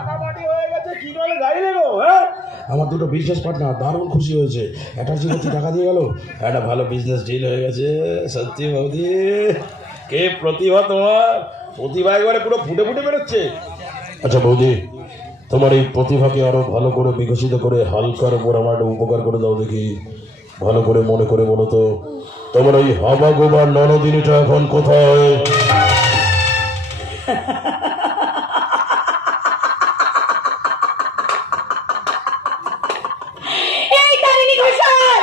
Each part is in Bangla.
ফাটাফাটি হয়ে গেছে, কি করে গাইলে গো? হ্যাঁ, আমার দুটো বিজনেস পার্টনার দারুণ খুশি হয়েছে, অ্যাটার্জি করতে টাকা দিয়ে গেল, একটা ভালো বিজনেস ডিল হয়ে গেছে। সত্যি বৌদি, কে প্রতিভা তোমার, প্রতিভা একবারে পুরো ফুটে ফুটে বেরোচ্ছে। আচ্ছা বৌদি, তোমার এই প্রতিভাকে আরো ভালো করে বিকশিত করে হালকার উপর আমার একটা উপকার করে দাও দেখি। ভালো করে মনে করে বলো তো, তোমার ওই হাবা গোবার ননদিনীটা এখন কোথায়? এই তারিণী ঘোষাল,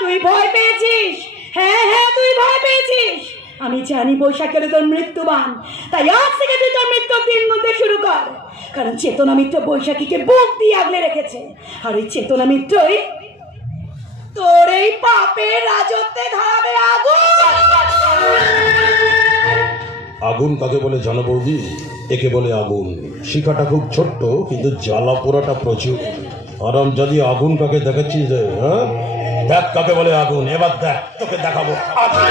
তুই ভয় পেয়েছিস? হ্যাঁ হ্যাঁ, তুই ভয় পেয়েছিস। আমি জানি বৈশাখের তোর মৃত্যুবান, তাই আজ থেকে তুই তোর মৃত্যুর দিন গুনতে শুরু কর। কারণ চেতনা মিত্র বৈশাখীকে বুক দিয়ে আগলে রেখেছে, আর এই চেতনা মিত্রই তোর এই পাপের রাজত্বে ধরাবে আগুন। আগুন কাকে বলে জানো বৌদি? একে বলে আগুন। শিখাটা খুব ছোট্ট, কিন্তু জ্বালা পোড়াটা প্রচুর। আরাম যদি আগুন কাকে দেখাচ্ছিস, হ্যাঁ দেখ কাকে বলে আগুন। এবার দেখ, তোকে দেখাবো আগুন।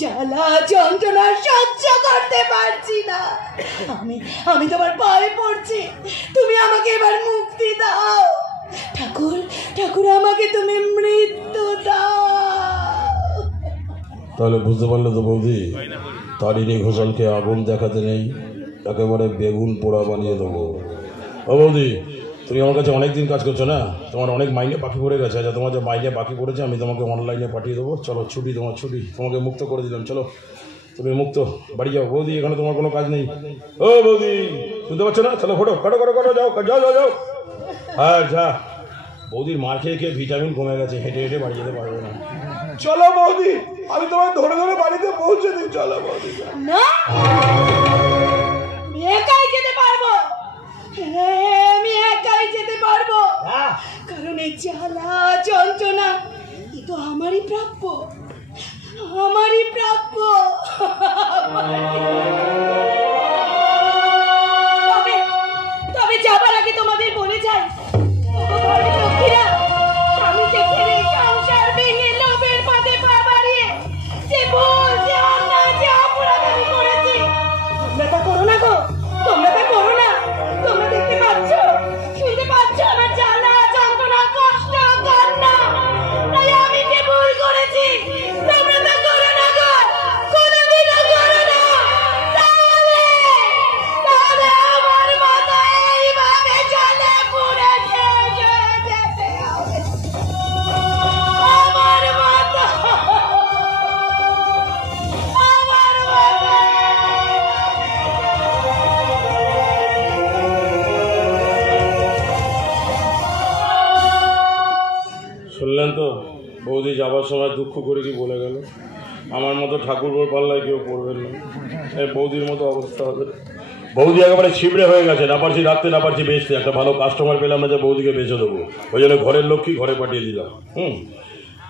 জ্বালা যন্ত্রণা সহ্য করতে পারছি না। আমি তোমার পায়ে পড়ছি, তুমি আমাকে এবার মুক্তি দাও। ঠাকুর ঠাকুর, আমাকে তুমি মৃত্যু দাও। তাহলে বুঝতে পারলে তো বৌদি, তারিণী ঘোষালকে আগুন দেখাতে নেই, একেবারে বেগুন পোড়া বানিয়ে দেবো। ও বৌদি, তুমি আমার কাছে অনেকদিন কাজ করছো না, তোমার অনেক মাইনে বাকি পড়ে গেছে। আচ্ছা, তোমার যে মাইনে বাকি পড়েছে আমি তোমাকে অনলাইনে পাঠিয়ে দেবো। চলো, ছুটি, তোমার ছুটি, তোমাকে মুক্ত করে দিলাম। চলো, তুমি মুক্ত, বাড়ি যাও। বৌদি, এখানে তোমার কোনো কাজ নেই। ও বৌদি, শুনতে পাচ্ছ না? চলো, ফটো কাটো কাটো কাটো, যাও যাও যাও যাও। হ্যাঁ যা, বৌদির মার খেয়ে খেয়ে ভিটামিন কমে গেছে, হেঁটে হেঁটে বাড়ি যেতে পারবে না। চলো বৌদি, আমি তোমায় ধরে ধরে বাড়িতে পৌঁছে দিই। চলো বৌদি। না, আমি একাই যেতে পারবো। আমি একাই যেতে পারবো, কারণ এই জ্বালা যন্ত্রণা এ তো আমারই প্রাপ্য, আমারই প্রাপ্য। তবে যাবার আগে তোমাদের বলে যাই, স্বামীকে ছেড়ে সংসার ভেঙে লোভের পথে পা বাড়িয়ে যে ভুল, যে অন্যায়, যে অপরাধ আমি করেছি, তোমরা তা করো না গো, তোমরা তা করো না। তোমরা দেখতে পাচ্ছ, শুনতে পাচ্ছ আমার জ্বালা যন্ত্রণা, কষ্ট, কান্না। তাই আমি যে ভুল করেছি তোমরা তা করো না গো, কোনোদিনও করো না। তাহলে আমার মাথা এইভাবে জ্বলে পুড়ে শেষ হয়ে যেতে হবে। আমার মাথা, আমার মাথা। শুনলেন তো, বৌদি যাবার সময় দুঃখ করে কি বলে গেল, আমার মতো ঠাকুরপুর পাল্লায় কেউ পড়বেন না, এই বৌদির মতো অবস্থা হবে। বৌদি একেবারে ছিবড়ে হয়ে গেছে, না পারছি রাখতে, না পারছি বেচতে। একটা ভালো কাস্টমার পেলাম না যে বৌদিকে বেচে দেবো, ওই জন্য ঘরের লক্ষ্মী ঘরে পাঠিয়ে দিলাম।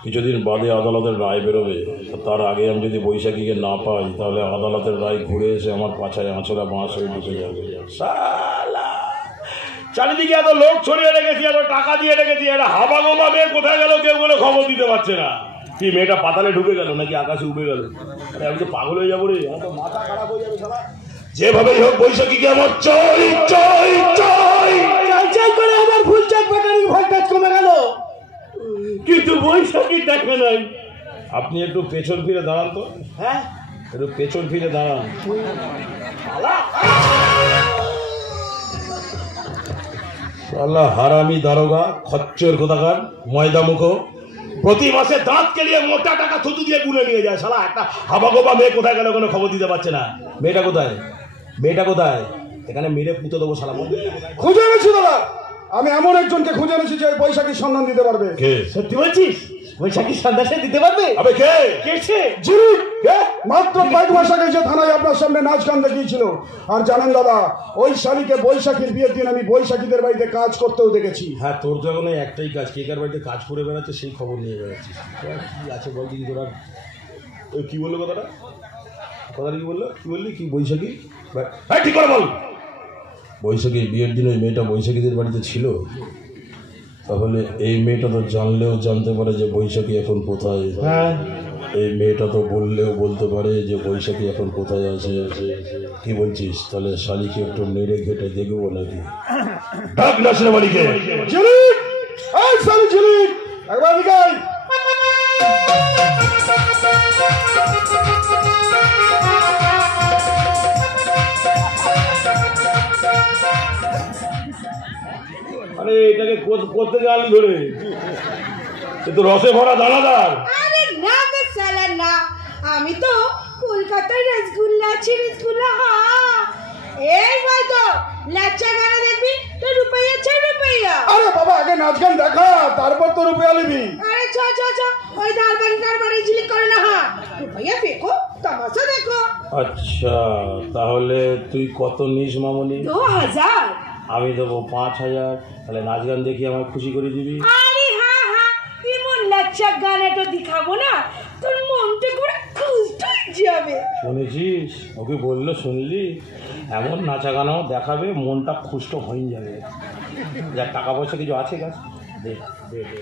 কিছুদিন বাদে আদালতের রায় বেরোবে, তার আগে আমি যদি বৈশাখীকে না পাই, তাহলে আদালতের রায় ঘুরে এসে আমার পাছায় আঁচড়া বাঁশ হয়ে ঢুকে যাবে। শালা, চারিদিকে এত লোক ছড়িয়ে রেখেছি, এত টাকা দিয়ে রেখেছি, একটা হাবা গোমা মেয়ে কোথায় গেল কেউ কোনো খবর দিতে পারছে না। কি মেয়েটা পাতালে ঢুকে গেল নাকি আকাশে উঠে গেল? আরে আমি তো পাগল হয়ে যাবো রে, আমার তো মাথা খারাপ হয়ে যাবে। শালা, যেভাবেই হোক বৈশাখীকে আমার চাই চাই চাই চাই করে আমার ফুলচাঁদ পাটারির ভোল্টেজ কমে গেল, কিন্তু বৈশাখী দেখে নাই। আপনি একটু পেছন ফিরে দাঁড়ান তো। হ্যাঁ, একটু পেছন ফিরে দাঁড়ান। আল্লাহ হারামি দারোগা, খচ্চর কোথাকার, ময়দা মুখো, প্রতি মাসে দাঁত কেলিয়ে মোটা টাকা থুতু দিয়ে গুলে নিয়ে যায়। শালা, একটা হাবা গোবা মেয়ে কোথায় গেল কোনো খবর দিতে পারছে না। মেয়েটা কোথায়, মেয়েটা কোথায়? এখানে মেরে পুঁতে দেবো শালা। খুঁজে এনেছি দাদা, আমি এমন একজনকে খুঁজে এনেছি যে বৈশাখীর সন্ধান দিতে পারবে। কে? সত্যি বলছিস? বৈশাখীর সন্ধান সে দিতে পারবে? আবে কে? কেছে? যিনি মাত্র কয়েক মাস আগে যে থানায় আপনার সামনে নাচ গান দেখিয়েছিল। আর জানেন দাদা, ওই শালীকে বৈশাখীর বিয়ের দিন আমি বৈশাখীদের বাড়িতে কাজ করতেও দেখেছি। হ্যাঁ, তোর যখন একটাই কাজ, কে কার বাড়িতে কাজ করে বেড়াচ্ছে সেই খবর নিয়ে বেড়াচ্ছিস। কি আছে বল দিদি তোরা? ওই কি বললো কথাটা? কথা কি বললো? কি বললি? কি বৈশাখী? হ্যাঁ ঠিক করে বল। বৈশাখী বিয়ের দিন ওই মেয়েটা বৈশাখীদের বাড়িতে ছিল, তাহলে এই মেয়েটা তো জানলেও জানতে পারে যে বৈশাখী এখন কোথায়। হ্যাঁ, এই মেয়েটা তো বললেও বলতে পারে যে বৈশাখী এখন কোথায় আছে। কি বলছিস? তাহলে শালিকে একটু নেড়ে ঘেটে দেখবো নাকি? ডাক না বাড়িকে। ঝিলিক, এই শালি ঝিলিক, একবার এদিকে আয়। আরে এটাকে করতে জানলি ধরে, এ তো রসে ভরা দানাদার। আরে না গো সালা না, আমি তো কলকাতার রসগোল্লা আছি, রসগোল্লা। হ্যাঁ এই ভাই তো লাচ্চা গানা দেখবি তো রুপাইয়া 6 রুপাইয়া। আরে বাবা, আগে নাচ গান দেখা, তারপর তো রুপিয়া নিবি। আরে চ ওই দারবারি ঝিলিক করে না। হ্যাঁ রুপাইয়া ফেকো, তামাশা দেখো। আচ্ছা, তাহলে তুই কত নিস মামনি? 2000। আমি দেবো 5000। তাহলে নাচ গান দেখি আমায় খুশি করে দিবি। আরে হ্যাঁ এমন লাচ্চা গানাটা দেখাবো না, তোর মনটা পুরো খুশ হয়ে যাবে। শুনেছিস? ওকে বললো, শুনলি? এমন নাচা গানাও দেখাবে, মনটা খুষ্ট হয়ে যাবে। যার টাকা পয়সা কিছু আছে গাছ, দে দে দে।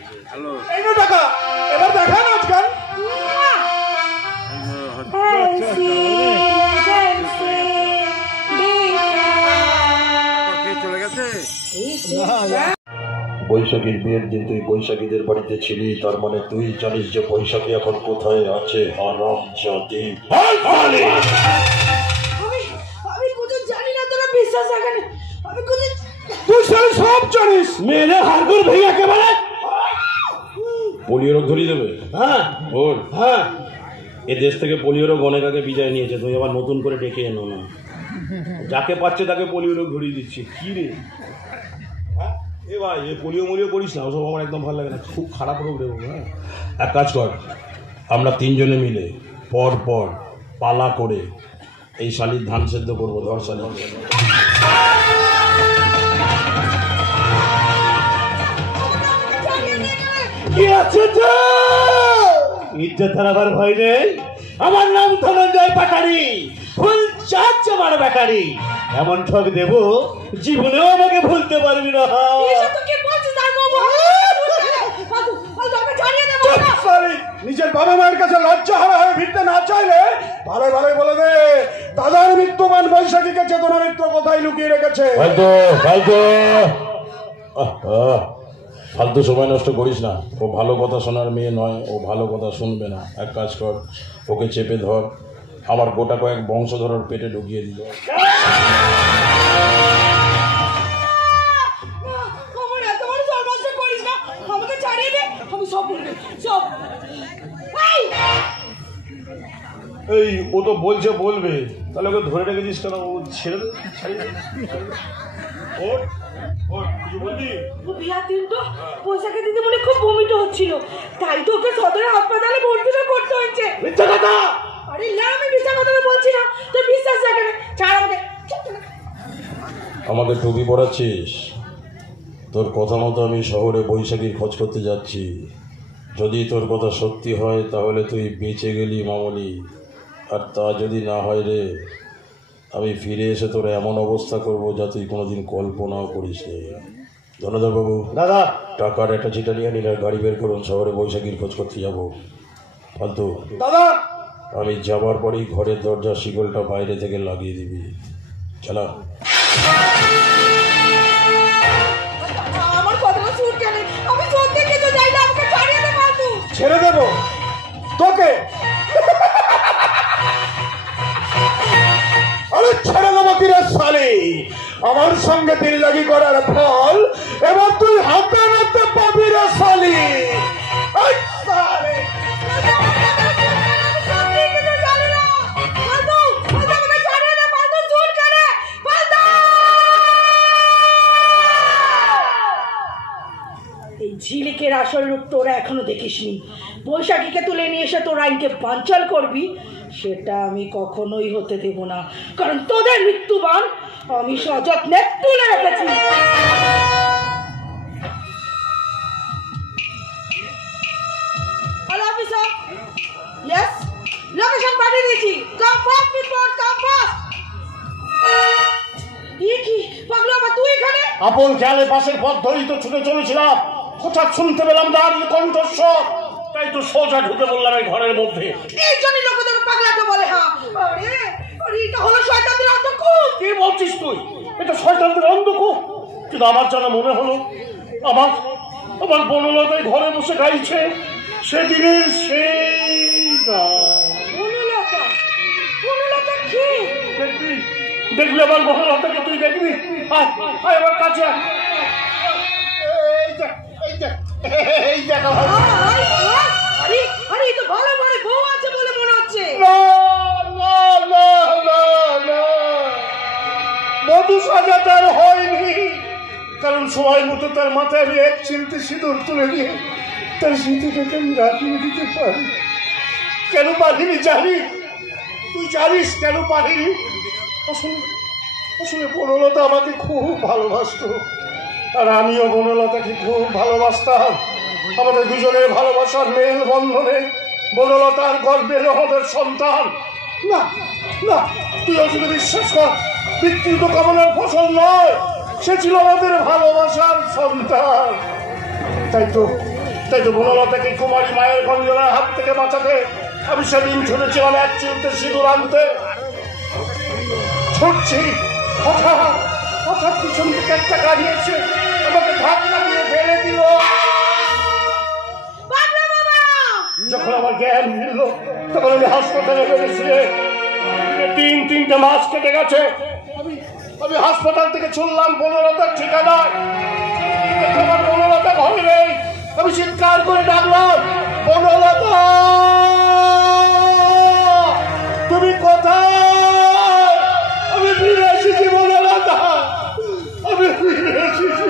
এই না টাকা, এবার দেখা নাচ গান। বৈশাখীর বিয়ের দিন তুই বৈশাখীদের বাড়িতে ছিলি, তার মানে তুই জানিস যে বৈশাখী এখন কোথায় আছে। আরাম জাতি। আমি কিছু জানি না, তোরা বিশ্বাস রাখেন। আমি কিছু তুই শালি সব জানিস। মেরে হারগুল ভেঙে একেবারে পোলিও রোগ ধরিয়ে দেবে। হ্যাঁ বল। হ্যাঁ, এ দেশ থেকে পোলিও রোগ অনেক আগে বিদায় নিয়েছে, তুই আবার নতুন করে ডেকে এনো না। যাকে পাচ্ছে তাকে পোলিও রোগ ধরিয়ে দিচ্ছে। কি রে এ ভাই, এ পোলিও মোলিও করিস না, ওসব আমার একদম ভালো লাগে না, খুব খারাপ রোগ রে। হ্যাঁ, এক কাজ কর, আমরা 3 জনে মিলে পর পর পালা করে এই শালির ধান সেদ্ধ করবো। ধর শালি। কি আছে তো ইজ্জত হারাবার ভয় নেই। আমার নাম ধনঞ্জয় পাটারি, ফুল চাচ আমার ব্যাটারি। এমন ঠক দেব জীবনেও আমাকে ভুলতে পারবি না। এসব তো কি বলছিস? আর গো আমি জানিয়ে দেব না। শালি নিজের বাবা মায়ের কাছে লজ্জা হারা হয়ে ভিড়তে না চাইলে ভালো ভালো বলে দে, দাদার মৃত্যুবান বৈশাখীকে চেতনা মিত্র কোথায় লুকিয়ে রেখেছে। ফালতু সময় নষ্ট করিস না। ও ভালো কথা শোনার মেয়ে নয়, ও ভালো কথা শুনবে না। এক কাজ কর, ওকে চেপে ধর, আমার গোটা কয়েক বংশধরের পেটে ঢুকিয়ে দিল। আমার এত বড় সর্বস্ব করিস না, আমাকে ছাড়িয়ে দে, আমি সব বলবো সব। এই ও তো বলছে বলবে, তাহলে ওকে ধরে রেখেছিস কেন? ও ছেড়ে দে, ছাড়িয়ে দে। ওর কিছু বললি? বিয়ার দিন তো পয়সাকে দিতে মনে খুব বমিটা হচ্ছিল, তাই তো ওকে সদরে হাসপাতালে ভর্তি করতে হয়েছে। মিথ্যা কথা। আরে না, আমি মিথ্যা কথা বলছি না, তোর বিশ্বাস রাখে না। ছাড় আমাকে। আমাকে টুপি পরাচ্ছিস? তোর কথা মতো আমি শহরে বৈশাখীর খোঁজ করতে যাচ্ছি। যদি তোর কথা সত্যি হয় তাহলে তুই বেঁচে গেলি মামনি, আর তা যদি না হয় রে, আমি ফিরে এসে তোর এমন অবস্থা করব যা তুই কোনোদিন কল্পনাও করিস নি। ধনধর বাবু, দাদা টাকার একটা চিঠা নিয়ে নিলে গাড়ি বের করুন, শহরে বৈশাখীর খোঁজ করতে যাবো। ফালতু দাদা, আমি যাবার পরেই ঘরের দরজার শিকলটা বাইরে থেকে লাগিয়ে দিবি। চলা। আমার কথাটা শুন কেন? আমি সত্যি কিছু চাই না, আমাকে ছাড়িয়ে দে বাবু। ছেড়ে দেবো তোকে? আরে ছেড়ে দেবো কি রে শালি? আমার সঙ্গে দিল লাগি করার ফল এবার তুই হাতে নাতে পাবি রে শালি। এই শালি, এই ঝিলিকের আসল রূপ তোরা এখনো দেখিসনি। বৈশাখীকে তুলে নিয়ে এসে তোরা আইনকে বানচাল করবি, সেটা আমি কখনোই হতে দেব না, কারণ তোদের মৃত্যুবান আমি সযত্নে তুলে রেখেছি। হ্যালো অফিসার, ইয়েস, লোকেশন পাঠিয়ে দিয়েছি। কাম ফাস্ট রিপোর্ট, কাম ফাস্ট। কি পাগলা বাবা তুই এখানে? আপন খেয়ালে পাশের পথ ধরেই তো ছুটে চলেছিলাম, হঠাৎ শুনতে পেলাম দাঁড়িয়ে কণ্ঠস্বর, তাই তো সোজা ঢুকে বললাম এই ঘরের মধ্যে। এই জন্যই লোকেদের পাগলাকে বলে। হ্যাঁ আরে আরে এটা হলো শয়তানের অন্তঃকূপ। কি বলছিস তুই? এটা শয়তানদের অন্ধকূপ। কিন্তু আমার যেন মনে হলো আমার আমার বনলতায় ঘরে বসে গাইছে সেদিনের সেই গান। বনলতা? বনলতা কি? দেখবি, দেখবি আমার বনলতাকে, তুই দেখবি। আয় আয় আমার কাছে আয়। এই দেখ, এই দেখ, এই দেখ আমার। আরে আরে এই তো ভালো ভালো বউ আছে বলে মনে হচ্ছে। না না না না না, মধু সাজা তার হয়নি, কারণ সময় মতো তার মাথায় আমি এক চিলতে সিঁদুর তুলে দিয়ে তার স্মৃতিটাকে আমি রাখিয়ে দিতে পারি। কেন পারিনি জানি? তুই জানিস কেন পারিনি? আসলে আসলে বনলতা আমাকে খুব ভালোবাসতো, আর আমিও বনলতাকে খুব ভালোবাসতাম। আমাদের দুজনের ভালোবাসার মেল বন্ধনে বনলতার গর্বের আমাদের সন্তান। না না, তুই আসলে বিশ্বাস কর, বিকৃত কামনার ফসল নয়, সে ছিল আমাদের ভালোবাসার সন্তান। তাই তো বনলতাকে কুমারী মায়ের গঞ্জনার হাত থেকে বাঁচাতে আমি সেদিন ছুটেছিলাম এক চিলতে সিঁদুর আনতে। ছুটছি, হঠাৎ পিছন থেকে একটা গাড়ি এসে আমাকে ধাক্কা দিয়ে ফেলে দিল। যখন আমার জ্ঞান ফিরল তখন আমি হাসপাতালে বেরিয়েছি। 3 মাস কেটে গেছে। আমি হাসপাতাল থেকে শুনলাম বনলতার ঠিকানায়। আমার বনলতা ঘরে নেই। আমি চিৎকার করে ডাকলাম, বনলতা তুমি কোথায়? আমি ফিরে এসেছি বনলতা, আমি ফিরে এসেছি।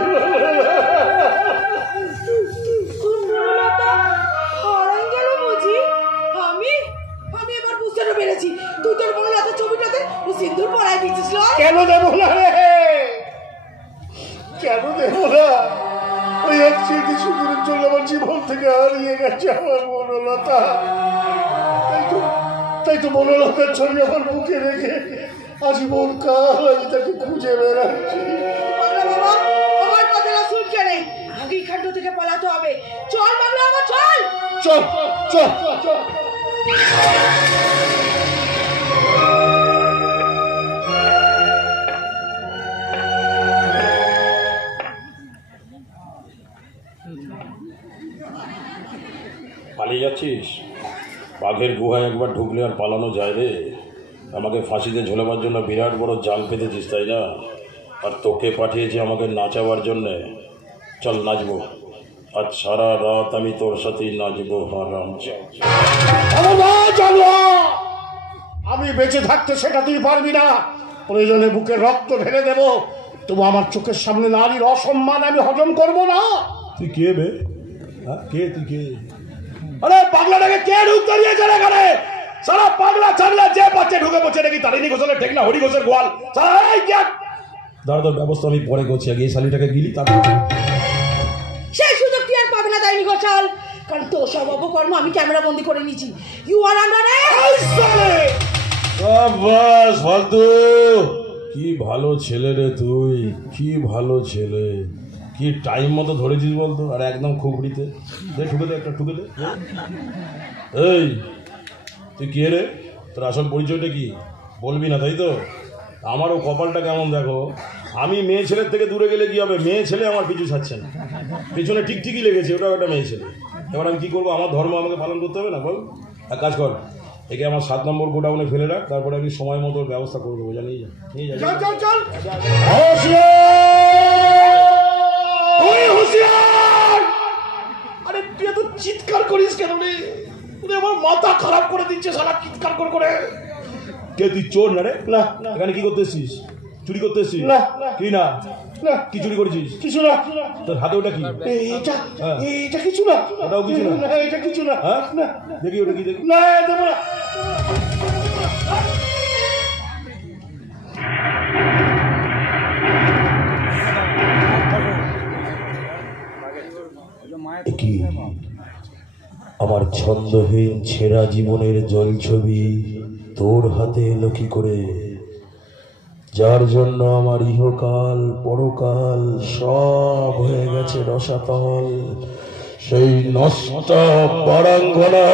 তুই তোর বনলতার ছবিটাতে সিঁদুর পরাই দিচ্ছিস। কেন দেবো না রে, কেন দেবো না? ওই এক স্মৃতি সিঁদুরের জন্য আমার জীবন থেকে হারিয়ে গেছে আমার বনলতা। তাই তো বনলতার ছবি আমার বুকে রেখে আজীবন কাল আমি তাকে খুঁজে বেড়াচ্ছি। বাবা আমার কথাটা শুনছে রে, আগেই খাদ্য থেকে পালাতে হবে। চল বাবলা বাবা চল। চল চল চল। পালিয়ে যাচ্ছিস? বাঘের গুহায় একবার ঢুকলে আর পালানো যায় রে? আমাকে ফাঁসিতে ঝোলাবার জন্য বিরাট বড় জাল পেতেছিস তাই না? আর তোকে পাঠিয়েছি আমাকে নাচাবার জন্যে। চল নাচবো, আজ সারা রাত আমি তোর সাথেই নাচবো। হারাম আমি বেঁচে থাকতে সেটা তুই পারবি না। প্রয়োজনে বুকে রক্ত ঢেলে দেবো, তবু আমার চোখের সামনে নারীর অসম্মান আমি হজম করবো না। তুই কে বে? কে তুই কে? আরে পাগলাটাকে কে ঢুক দাঁড়িয়েছে এখানে? সারা পাগলা ছাগলা যে পাচ্ছে ঢুকে পড়ছে নাকি তারিণী ঘোষালের ঠিক না হরি ঘোষের গোয়াল। দাঁড়া, তোর ব্যবস্থা আমি পরে করছি, আগে এই শালিটাকে গিলি তারপর। সেই সুযোগ তুই আর পাবি না তারিণী ঘোষাল, কারণ তোর সব অপকর্ম আমি ক্যামেরা বন্দি করে নিয়েছি। ইউ আর আন্ডার বাস ফালতু। কি ভালো ছেলে রে তুই, কি ভালো ছেলে, কি টাইম মতো ধরেছিস বলতো। আর একদম খুবড়িতে দে, ঠুকে দে একটা, ঠুকে দে। এই তুই কে রে? তোর আসল পরিচয়টা কি বলবি না তাই তো? আমারও কপালটা কেমন দেখো, আমি মেয়ে ছেলের থেকে দূরে গেলে কি হবে? মেয়ে ছেলে আমার পিছু ছাড়ছে না, পিছনে ঠিকই লেগেছে, ওটাও একটা মেয়ে ছেলে। এবার আমি কি করবো? আমার ধর্ম আমাকে পালন করতে হবে না? বল, এক কাজ কর, একে আমার 7 নম্বর গোডাউনে ফেলে রাখ, তারপরে আমি সময় মতো ব্যবস্থা করে দেবো। জানি আরে তুই এত চিৎকার করিস কেন রে? আমার মাথা খারাপ করে দিচ্ছে সারা চিৎকার করে। কে তুই? চোর না রে? না, এখানে কি করতে এসছিস? চুরি করতে এসছিস? না কি না না, কি চুরি করেছিস? কিছু না। তোর হাতে ওটা কি? এটা কিছু না। ওটাও কিছু না? এটা কিছু না। হ্যাঁ, দেখি ওটা কি, দেখি। না দেবো না। কি আমার ছন্দহীন ছেঁড়া জীবনের জলছবি তোর হাতে এলো কি করে, যার জন্য আমার ইহকাল পরকাল সব হয়ে গেছে রসাতল। সেই নষ্ট বারাঙ্গনা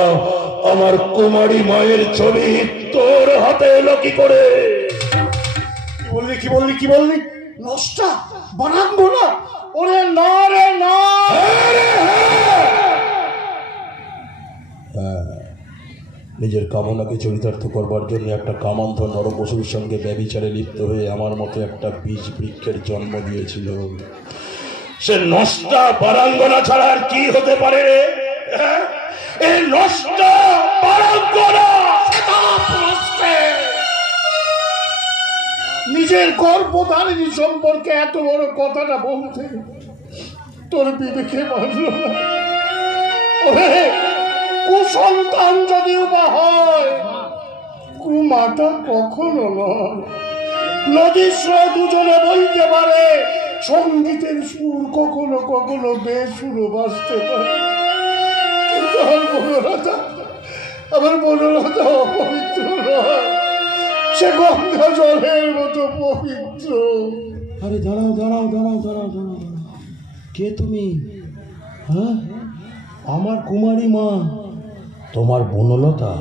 আমার কুমারী মায়ের ছবি তোর হাতে এলো কি করে। কি বললি নষ্টা বারাঙ্গনা? ওরে না রে না। নিজের কামনাকে চরিতার্থ করবার জন্য একটা কামান্ধ নরপশুর সঙ্গে ব্যভিচারে লিপ্ত হয়ে আমার মতো একটা বীজ বৃক্ষের জন্ম দিয়েছিল। সে নষ্টা বারাঙ্গনা ছাড়া আর কি হতে পারে রে? এই নষ্টা বারাঙ্গনা নিজের গর্ভধারিণী সম্পর্কে এত বড় কথাটা বলতে তোর বিবেকে বাঁধল না? কুসন্তান যদিও বা হয়, কুমাতা কখনো নয়। নদীর স্রোত দুজনে বইতে পারে, সঙ্গীতের সুর কখনো কখনো বেসুরও বাজতে পারে, কিন্তু আমার বনলতা অপবিত্র নয়, সে গঙ্গা জলের মতো পবিত্র। আরে দাঁড়াও দাঁড়াও দাঁড়াও দাঁড়াও দাঁড়াও, কে তুমি? হ্যাঁ, আমার কুমারী মা, তোমার বনলতা?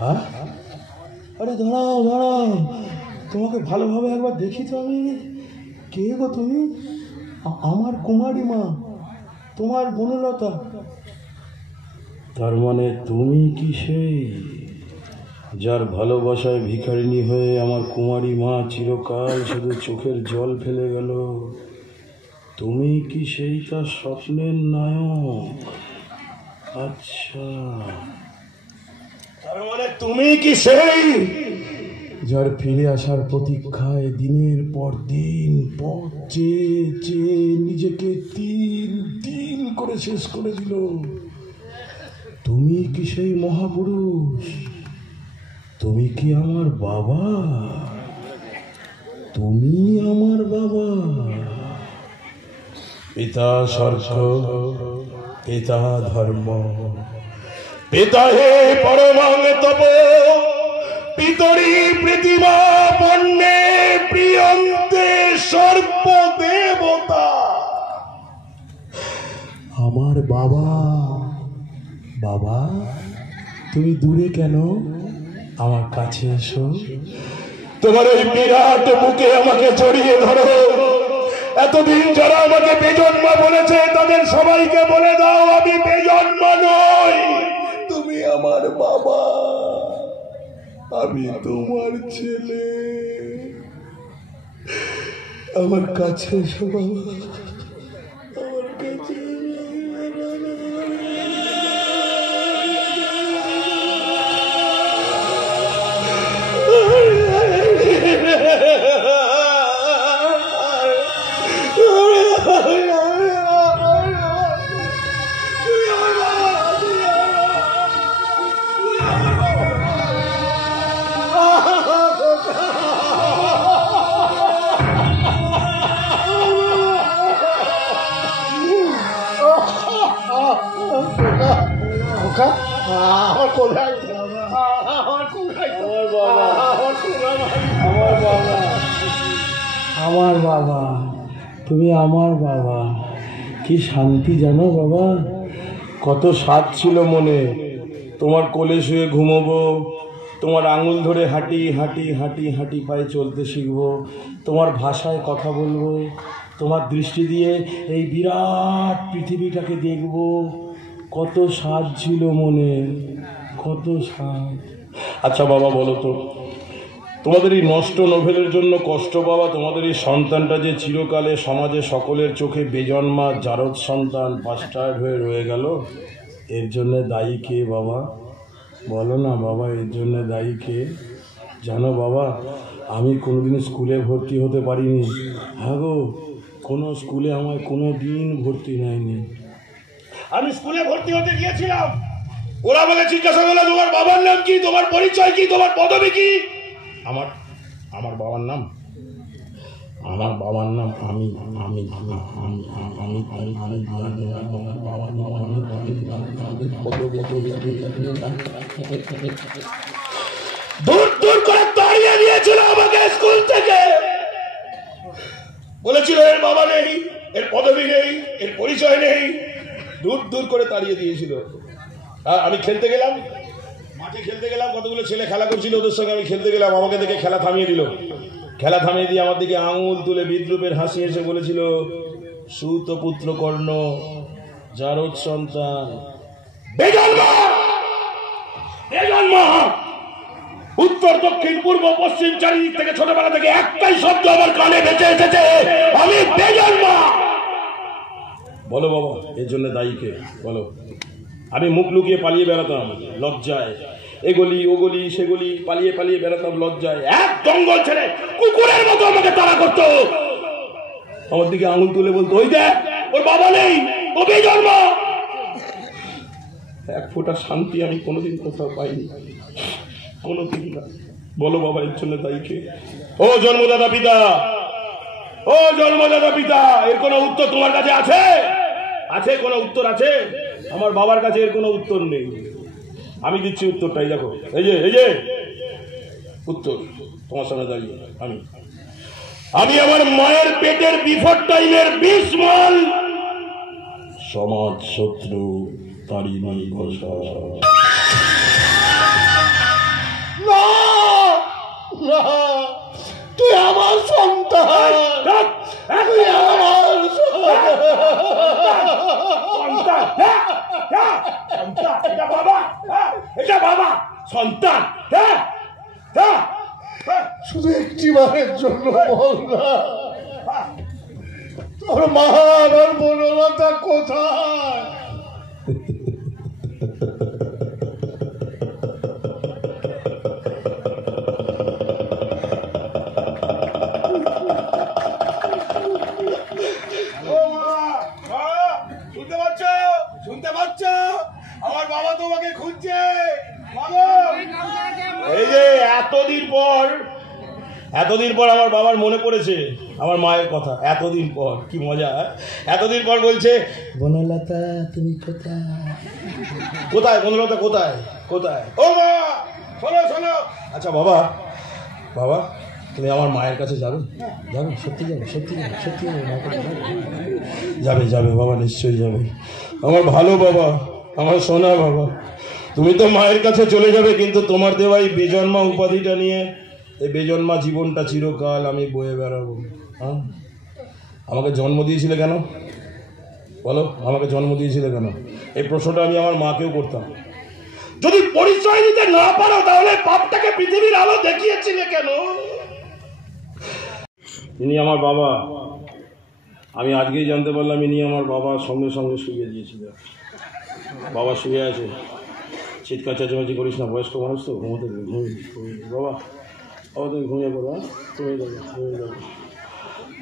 হ্যাঁ, আরে দাঁড়াও দাঁড়াও, তোমাকে ভালোভাবে একবার দেখি তো আমি। কে গো তুমি? আমার কুমারী মা, তোমার বনলতা? তার মানে তুমি কি সেই যার ভালোবাসায় ভিখারিণী হয়ে আমার কুমারী মা চিরকাল শুধু চোখের জল ফেলে গেল? তুমি কি সেই তার স্বপ্নের নায়ক? আচ্ছা, তার মানে তুমি কি সেই যার ফিরে আসার প্রতীক্ষায় দিনের পর দিন পথ চেয়ে চেয়ে নিজেকে তিল তিল করে শেষ করে দিল? তুমি কি সেই মহাপুরুষ? তুমি কি আমার বাবা? তুমি আমার বাবা? পিতা স্বর্গ, পিতা ধর্ম, পিতা হে পরমাং তপ, পিতরি প্রতিমা বন্যে প্রিয়ন্তে সর্বদেবতা। আমার বাবা। বাবা, তুমি দূরে কেন? আমার কাছে এসো, তোমার ওই বিরাট বুকে আমাকে জড়িয়ে ধরো। এতদিন যারা আমাকে বেজন্মা বলেছে তাদের সবাইকে বলে দাও আমি বেজন্মা নই, তুমি আমার বাবা, আমি তোমার ছেলে। আমার কাছে এসো বাবা, আমার কাছে। আমার বাবা, তুমি আমার বাবা। কি শান্তি জানো বাবা, কত স্বাদ ছিল মনে। তোমার কোলে শুয়ে ঘুমোবো, তোমার আঙুল ধরে হাঁটি হাঁটি হাঁটি হাঁটি পায়ে চলতে শিখবো, তোমার ভাষায় কথা বলবো, তোমার দৃষ্টি দিয়ে এই বিরাট পৃথিবীটাকে দেখবো। কত স্বাদ ছিল মনে, কত স্বাদ। আচ্ছা বাবা, বলো তো, তোমাদের এই নষ্ট নোভেলের জন্য কষ্ট পাওয়া তোমাদের এই সন্তানটা যে চিরকালে সমাজে সকলের চোখে বেজন্মা জারদ সন্তান বাস্টার্ড হয়ে রয়ে গেল, এর জন্য দায়ী কে বাবা? বলো না বাবা, এর জন্য দায়ী কে? জানো বাবা, আমি কোনোদিন স্কুলে ভর্তি হতে পারিনি। হ্যাঁ গো, কোনো স্কুলে আমায় কোনো দিন ভর্তি নেয়নি। আমি স্কুলে ভর্তি হতে গিয়েছিলাম, ওরা আমাকে জিজ্ঞাসা করলো তোমার বাবার নাম কি, তোমার পরিচয় কি, তোমার পদবি কি? আমার বাবার নাম আমার বাবার নাম আমি আমি আমি আমি আমি আমি আমি আমার বাবার নাম দূর দূর করে তাড়িয়ে দিয়েছিল আমাকে স্কুল থেকে। বলেছিল এর বাবা নেই, এর পদবি নেই, এর পরিচয় নেই, দূর দূর করে তাড়িয়ে দিয়েছিল। আমি খেলতে গেলাম, মাঠে খেলতে গেলাম, কতগুলো ছেলে খেলা করছিল, ওদের সঙ্গে আমি খেলতে গেলাম। আমাকে দেখে খেলা থামিয়ে দিল। খেলা থামিয়ে দিয়ে আমার দিকে আঙুল তুলে বিদ্রুপের হাসি এসে বলেছিল, সুত পুত্র কর্ণ, জারদ সন্তান, বেজন্মা বেজন্মা। উত্তর দক্ষিণ পূর্ব পশ্চিম চারিদিক থেকে ছোটবেলা থেকে একটাই শব্দ আমার কানে বেঁচে এসেছে, আমি বেজন্মা। বলো বাবা, এর জন্য দায়ী কে? বলো। আমি মুখ লুকিয়ে পালিয়ে বেড়াতাম লজ্জায়, এগলি ওগলি সেগলি পালিয়ে পালিয়ে বেড়াতাম লজ্জায়। এক জঙ্গল ছেড়ে কুকুরের মতো আমাকে তাড়া করতো, আমার দিকে আঙুল তুলে বলতো, ওই দেখ ওর বাবা নেই, ও বেজন্মা। এক ফোঁটা শান্তি আমি কোনোদিন কোথাও পাইনি, কোনোদিন না। বলো বাবা, এর জন্য দায়ী কে? ও জন্মদাতা পিতা, ও জন্মদাতা পিতা, এর কোনো উত্তর তোমার কাছে আছে? আছে কোনো উত্তর আছে? আমার বাবার কাছে এর কোনো উত্তর নেই। আমি দিচ্ছি উত্তরটাই, দেখো এই যে উত্তর তোমার সামনে দাঁড়িয়ে। আমি আমার মায়ের পেটের বিফোর টাইমের 20 মাল সমাজ শত্রু তারিণী ঘোষা। তুই আমার সন্তান, তুই আমার সন্তান। শুধু একটি বারের জন্য বল না, তোর মা আর বনলতা কোথায়? শুনতে পাচ্ছ? আমার বাবা তোমাকে খুঁজছে। এই যে এতদিন পর আমার বাবার মনে পড়েছে আমার মায়ের কথা। এতদিন পর, কি মজা। এতদিন পর বলছে, বনলতা তুমি কোথায়? কোথায় বনলতা, কোথায় কোথায়? ও মা, শোনো শোনো। আচ্ছা বাবা, বাবা তুমি আমার মায়ের কাছে যাবে? যাবে? সত্যি যাবে? সত্যি যাবে? সত্যি যাবে? যাবে যাবে বাবা, নিশ্চয়ই যাবে। আমার ভালো বাবা, আমার সোনা বাবা, তুমি তো মায়ের কাছে চলে যাবে, কিন্তু তোমার দেওয়া এই বেজন্মা উপাধিটা নিয়ে এই বেজন্মা জীবনটা চিরকাল আমি বয়ে বেড়াবো। হ্যাঁ, আমাকে জন্ম দিয়েছিলে কেন বলো? আমাকে জন্ম দিয়েছিলে কেন? এই প্রশ্নটা আমি আমার মাকেও করতাম। যদি পরিচয় দিতে না পারো তাহলে পাপটাকে পৃথিবীর আলো দেখিয়েছিলে কেন? ইনি আমার বাবা। আমি আজকেই জানতে পারলাম ইনি আমার বাবা। সঙ্গে সঙ্গে শুয়ে দিয়েছিল। বাবা শুয়ে আছে, চিৎকার চেঁচামেচি করিস না, বয়স্ক মানুষ তো, ঘুমোতে ঘুমিয়ে বাবা। বাবা তুমি ঘুমিয়ে পড়ো, হ্যাঁ ঘুমিয়ে যাবে, ঘুমিয়ে যাবে।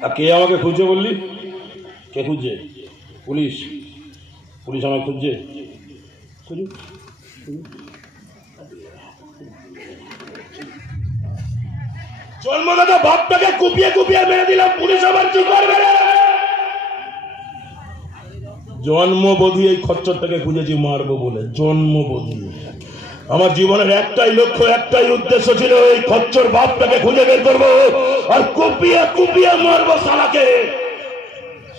আর কে আমাকে খুঁজছে বললি? কে খুঁজছে? পুলিশ। পুলিশ আমাকে খুঁজছে? খুঁজুক। জন্মদাতা বাপটাকে কুপিয়ে কুপিয়ে মেরে দিলাম, পুলিশ আমার কি করবে? জন্মবোধি এই খচ্চরটাকে খুঁজেছি মারবো বলে। জন্মবোধি। আমার জীবনের একটাই লক্ষ্য, একটাই উদ্দেশ্য ছিল, এই খচ্চর বাপটাকে খুঁজে বের করবো আর কুপিয়ে কুপিয়ে মারবো শালাকে।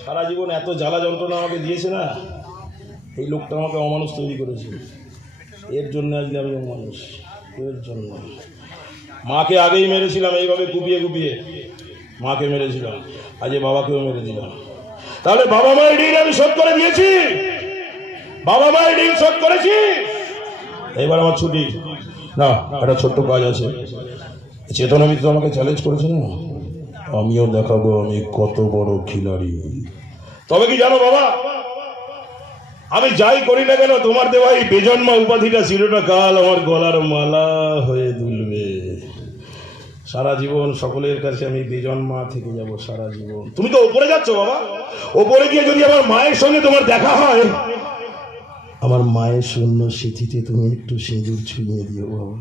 সারা জীবন এত জ্বালা যন্ত্রণা আমাকে দিয়েছে না, এই লোকটা আমাকে অমানুষ তৈরি করেছে। এর জন্য আজকে আমি অমানুষ, এর জন্য। মাকে আগেই মেরেছিলাম এইভাবে কুপিয়ে কুপিয়ে, মাকে মেরেছিলাম, আজ বাবাকেও মেরে দিলাম। তাহলে বাবা মায়ের ঋণ আমি শোধ করে দিয়েছি, বাবা মায়ের ঋণ শোধ করেছি। এবার আমার ছুটি না, একটা ছোট্ট কাজ আছে। চেতন আমি তো আমাকে চ্যালেঞ্জ করেছে না, আমিও দেখাবো আমি কত বড় খিলাড়ি। তবে কি জানো বাবা, আমি যাই করি না কেন তোমার দেওয়া এই বেজন্মা উপাধিটা চিরটা কাল আমার গলার মালা হয়ে দুলবে। সারা জীবন সকলের কাছে আমি বেজন্মা থেকে যাব সারা জীবন। তুমি তো ওপরে যাচ্ছ বাবা, ওপরে গিয়ে যদি আমার মায়ের সঙ্গে তোমার দেখা হয়, আমার মায়ের শূন্য স্মৃতিতে তুমি একটু সিঁদুর ছুঁয়ে দিও বাবা।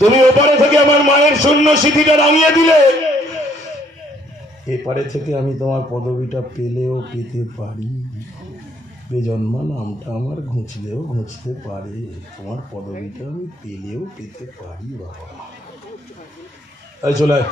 তুমি ওপারে থেকে আমার মায়ের শূন্য স্মৃতিটা রাঙিয়ে দিলে এপারে থেকে আমি তোমার পদবিটা পেলেও পেতে পারি, বেজন্মা নামটা আমার ঘুঁচলেও ঘুঁচতে পারে, তোমার পদবিটা আমি পেলেও পেতে পারি বাবা। এই চলে আয়।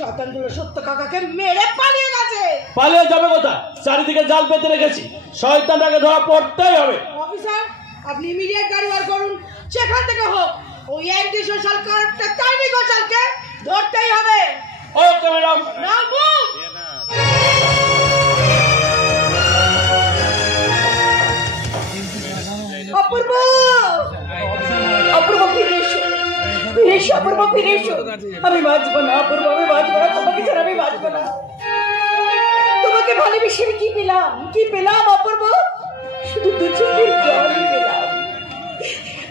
শয়তানগুলো সত্য কাকাকে মেরে পালিয়ে গেছে। পালিয়ে যাবে কোথায়? চারিদিকে জাল পেতে রেখেছি, শয়তানটাকে ধরা পড়তেই হবে। অফিসার, আপনি ইমিডিয়েট গাড়ি বার করুন, সেখান থেকে হোক ওই একটি সোশ্যাল কার্ডটা চাইনি গোশালকে ধরতেই হবে। Okay madam. নাও মুভ। অপূর্ব, অপূর্ব ফিরে এসো, ফিরে এসো অপূর্ব, ফিরে এসো। আমি বাঁচবো না অপূর্ব, আমি বাঁচবো না, তোমাকে ছাড়া আমি বাঁচবো না। তোমাকে ভালোবেসে কি পেলাম, কি পেলাম অপূর্ব? শুধু দু চোখের জলই পেলাম,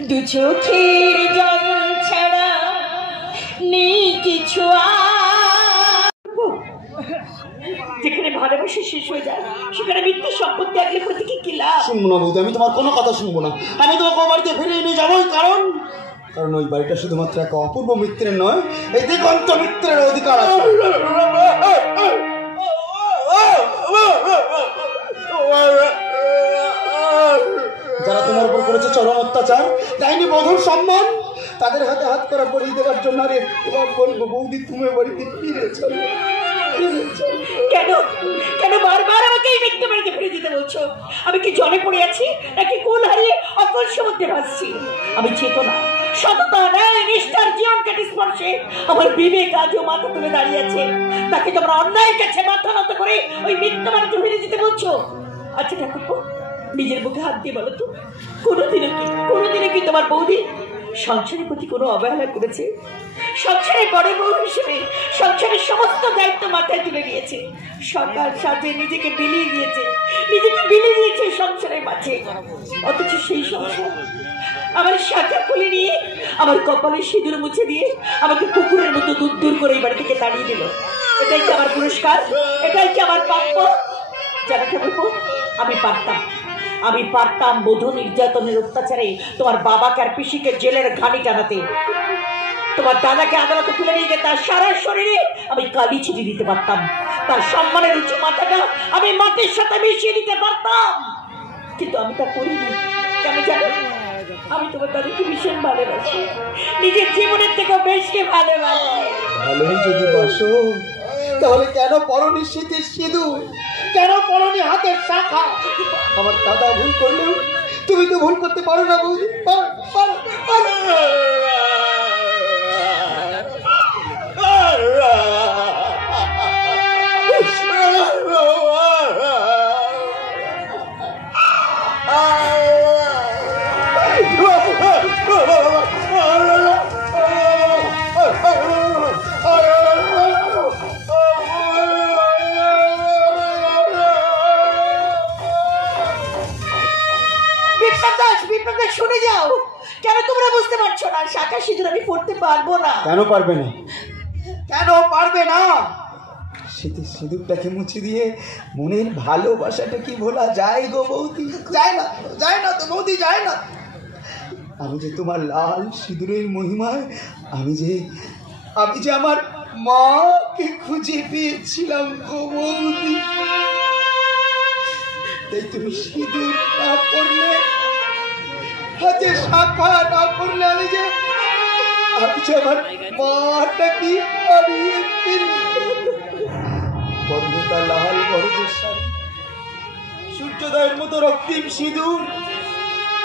দু চোখের জল ছাড়া নেই কিছু। যেখানে ভালোবাসা শেষ হয়ে যায় সেখানে মিথ্যা সম্পত্তি আগলে প্রতীকে কি লাভ? শুনবো না বৌদি, আমি তোমার কোনো কথা শুনবো না। আমি তোমাকে বাড়িতে ফিরিয়ে নিয়ে যাবোই, কারণ ওই বাড়িটা শুধুমাত্র এক অপূর্ব মিত্রের নয়, এই দিগন্ত মিত্রের অধিকার আছে। যারা তোমার উপর করেছে চরম অত্যাচার, তাইনি বধূর সম্মান, তাদের হাতে হাত করা পরিয়ে দেওয়ার জন্য আরে এবার বলবো বৌদি তুমি বাড়িতে ফিরে চলো। কেন কেন বারবার আমাকে এই মিথ্যে বাড়িতে ফিরে যেতে বলছো? আমি কি জলে পড়ে আছি নাকি কোল হারিয়ে অকল সমুদ্রে ভাসছি? আমি চেতনা, সততা, ন্যায়, নিষ্ঠার জীবন কাটি স্পর্শে আমার বিবেক আজও মাথা তুলে দাঁড়িয়ে আছে। তাকে তোমরা অন্যায়ের কাছে মাথা নত করে ওই মিথ্যে বাড়িতে ফিরে যেতে বলছো? আচ্ছা ঠাকুরপো, নিজের বুকে হাত দিয়ে বলো তো, কোনোদিনও কি তোমার বৌদি সংসারের প্রতি কোনো অবহেলা করেছে? সংসারের বড় বউ হিসেবে সংসারের সমস্ত দায়িত্ব মাথায় তুলে নিয়েছে, সকাল সাজে নিজেকে বিলিয়ে দিয়েছে সংসারের মাঝে। অথচ সেই সংসার আমার শাখা খুলে নিয়ে, আমার কপালে সিঁদুর মুছে দিয়ে আমাকে কুকুরের মতো দূর দূর করে এই বাড়ি থেকে তাড়িয়ে দিল। এটাই কি আমার পুরস্কার? এটাই কি আমার প্রাপ্য? জানো ঠাকুরপো, আমি পারতাম বধূ নির্যাতনের অত্যাচারে তোমার বাবাকে আর পিসিকে জেলের ঘানি টানাতে, তোমার দাদাকে আদালতে তুলে নিয়ে গিয়ে তার সারা শরীরে আমি কালি ছিটিয়ে দিতে পারতাম, তার সম্মানের উঁচু মাথাটা আমি মাটির সাথে মিশিয়ে দিতে পারতাম। কিন্তু আমি তা করিনি। কেন জানো? আমি তোমার দাদাকে ভীষণ ভালোবাসি, নিজের জীবনের থেকে বেশি ভালোবাসি। ভালোই যদি বাসো তাহলে কেন পরনি শীতের সিঁদুর, কেন পরনি হাতের শাখা? আমার দাদা ভুল করলেও তুমি তো ভুল করতে পারো না বৌদি, শুনে যাও, কেন তোমরা বুঝতে পারছো না? শাখা সিঁদুর আমি পড়তে পারবো না। কেন পারবে না? কেন পারবে না? শীতের সিঁদুরটাকে মুছে দিয়ে মনের ভালোবাসাটা কি ভোলা যায় গো বৌদি? যায় না তো বৌদি, যায় না। আমি যে তোমার লাল সিঁদুরের মহিমায়, আমি যে আমার মাকে খুঁজে পেয়েছিলাম গো বৌদি। তাই তুমি সিঁদুর না পড়লে, হাতে শাখা না পড়লে আমি যে আমার মাটাকে হারিয়ে ফেলি। বর্ণতা লাল বরদের শাড়ি, সূর্যোদয়ের মতো রক্তিম সিঁদুর,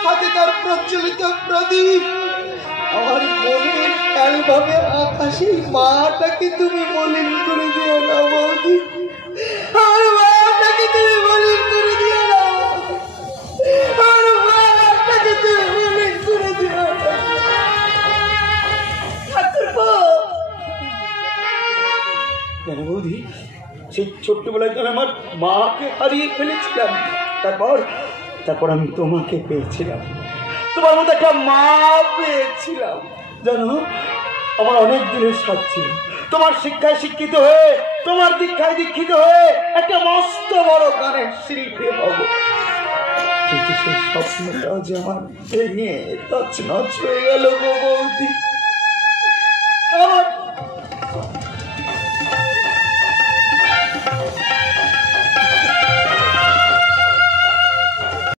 হাতে তার প্রজ্বলিত প্রদীপ, আমার মনের অ্যালবামে আকাশে মাটাকে তুমি মলিন করে দিও না বৌদি। আমার মাটাকে তুমি মলিন করে দিও না, আমার মাটাকে তুমি মলিন করে দিও না। ঠাকুরপো, কেন বৌদি? সেই ছোট্টবেলায় তো আমার মাকে হারিয়ে ফেলেছিলাম, তারপর আমি তোমাকে পেয়েছিলাম, তোমার মতো একটা মা পেয়েছিলাম। জানো, আমার অনেক দিনের সাথ ছিল তোমার শিক্ষায় শিক্ষিত হয়ে, তোমার দীক্ষায় দীক্ষিত হয়ে একটা মস্ত বড় গানের শিল্পী হব। কিন্তু সেই স্বপ্নটাও যে আমার ভেঙে তছনছ হয়ে গেল গো বৌদি। আমার